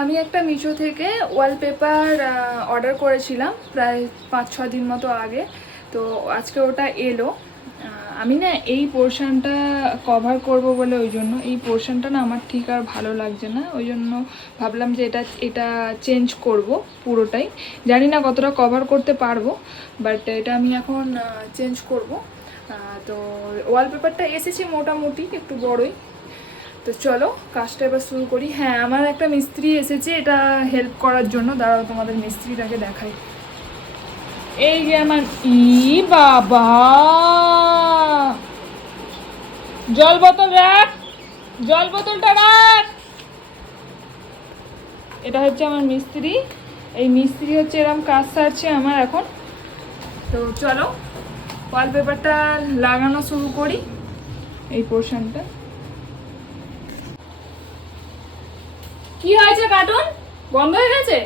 আমি একটা মিশো থেকে ওয়ালপেপার অর্ডার করেছিলাম প্রায় 5-6 দিন মতো আগে। তো আজকে ওটা এলো। আমি না এই পোর্শনটা কভার করব বলে, ওই জন্য এই পোর্শনটা না আমার ঠিক আর ভালো লাগছে না, ওই জন্য ভাবলাম যে এটা চেঞ্জ করব পুরোটাই। জানি না কতটা কভার করতে পারবো, বাট এটা আমি এখন চেঞ্জ করব। তো ওয়ালপেপারটা এসেছে মোটামুটি একটু বড়ই। তো চলো কাজটা এবার শুরু করি। হ্যাঁ, আমার একটা মিস্ত্রি এসেছে এটা হেল্প করার জন্য। দাঁড়াও তোমাদের মিস্ত্রিটাকে দেখাই। এই যে আমার বাবা, জল বোতল রাখ, জল বোতলটা রাখ। এটা হচ্ছে আমার মিস্ত্রি। এই মিস্ত্রি হচ্ছে এরকম কাজ সারছে আমার এখন। তো চলো ওয়ালপেপারটা লাগানো শুরু করি, এই পোর্শনটা। কি হয়েছে, কার্টুন বন্ধ হয়ে গেছে?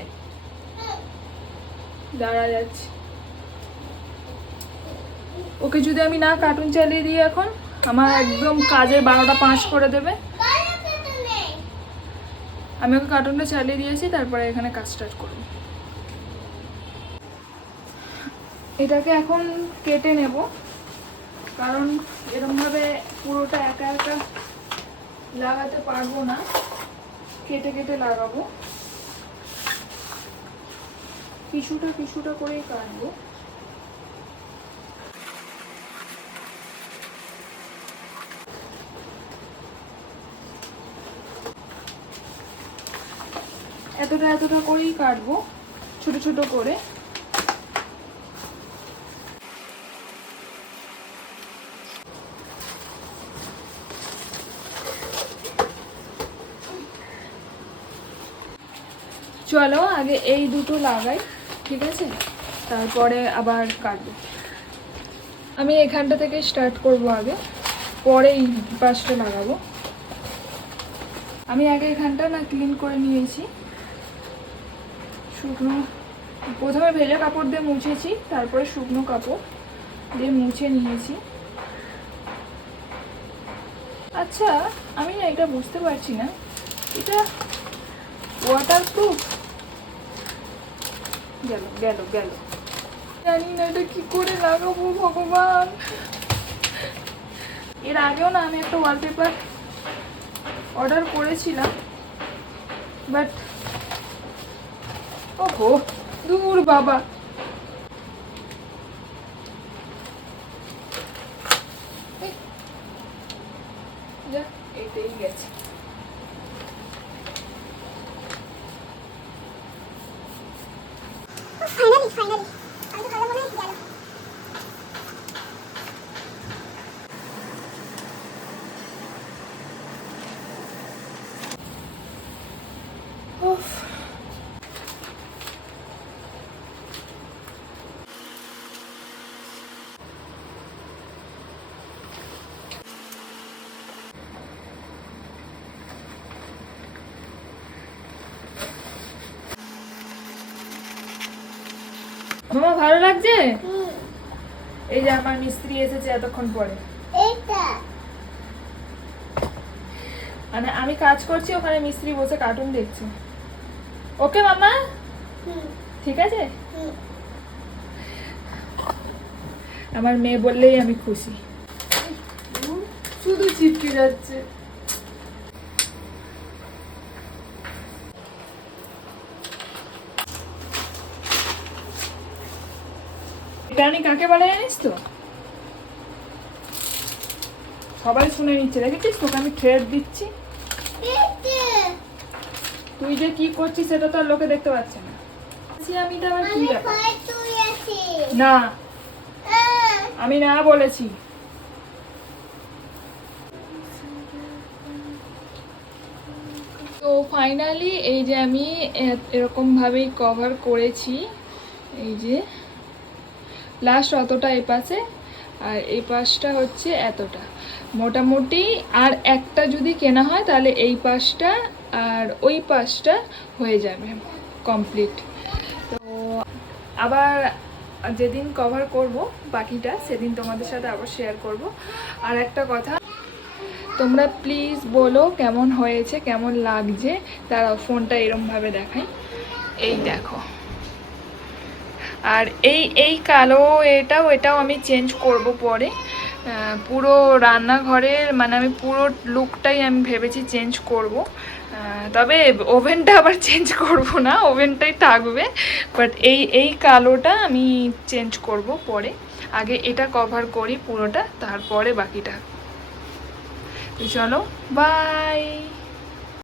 দাঁড়া যাচ্ছে। ওকে যদি আমি না কার্টুন চালিয়ে দিই এখন, আমার একদম কাজের 12টা 5 করে দেবে। আমি ওকে কার্টুনটা চালিয়ে দিয়েছি, তারপরে এখানে কাজ স্টার্ট করব। এটাকে এখন কেটে নেব, কারণ এরকমভাবে পুরোটা একা একা লাগাতে পারবো না, কেটে কেটে লাগাবো। কিছুটা কিছুটা করেই কাটবো। এতটা এতটা করেই কাটবো, ছোট ছোট করে। চলো আগে এই দুটো লাগাই, ঠিক আছে, তারপরে আবার কাটবো। আমি এখানটা থেকে স্টার্ট করব আগে, পরে এই পাশটা লাগাবো। আমি আগে এখানটা না ক্লিন করে নিয়েছি, শুকনো, প্রথমে ভেজা কাপড় দিয়ে মুছেছি, তারপরে শুকনো কাপড় দিয়ে মুছে নিয়েছি। আচ্ছা, আমি না এটা বুঝতে পারছি না, এটা ওয়াটারপ্রুফ? গেল গেল গেল, জানি না এটা কি করে লাগাবো ভগবান। এর আগেও না আমি একটা ওয়ালপেপার অর্ডার করেছিলাম, বাট ওহো দূর বাবা, যা এইটাই গেছে। মামা ভালো লাগছে? এই যে আমার মিস্ত্রি এসেছে এতক্ষণ পরে। মানে আমি কাজ করছি, ওখানে মিস্ত্রি বসে কার্টুন দেখছে। ওকে মামা, ঠিক আছে। আমার মেয়ে বললেই আমি খুশি, শুধু চিপকে যাচ্ছে। এটা আমি কাকে বলে জানিস তো? সবাই শুনে নিচ্ছে, দেখেছিস? তোকে আমি থ্রেড দিচ্ছি, তুই যে কি করছিস সেটা তো আর লোকে দেখতে পাচ্ছে না। আমি তো আবার কি না, আমি না বলেছি। তো ফাইনালি এই যে আমি এরকম ভাবেই কভার করেছি। এই যে লাস্ট অতটা এই পাশে, আর এই পাশটা হচ্ছে এতটা মোটামুটি। আর একটা যদি কেনা হয় তাহলে এই পাশটা আর ওই পাশটা হয়ে যাবে কমপ্লিট। তো আবার যেদিন কভার করব বাকিটা, সেদিন তোমাদের সাথে আবার শেয়ার করব। আর একটা কথা, তোমরা প্লিজ বলো কেমন হয়েছে, কেমন লাগছে। দাঁড়াও ফোনটা এরমভাবে দেখাই, এই দেখো। আর এই কালো এটাও আমি চেঞ্জ করব পরে। পুরো রান্নাঘরের মানে আমি পুরো লুকটাই আমি ভেবেছি চেঞ্জ করব। তবে ওভেনটা আবার চেঞ্জ করব না, ওভেনটাই থাকবে। বাট এই কালোটা আমি চেঞ্জ করব পরে। আগে এটা কভার করি পুরোটা, তারপরে বাকিটা। তো চলো, বাই।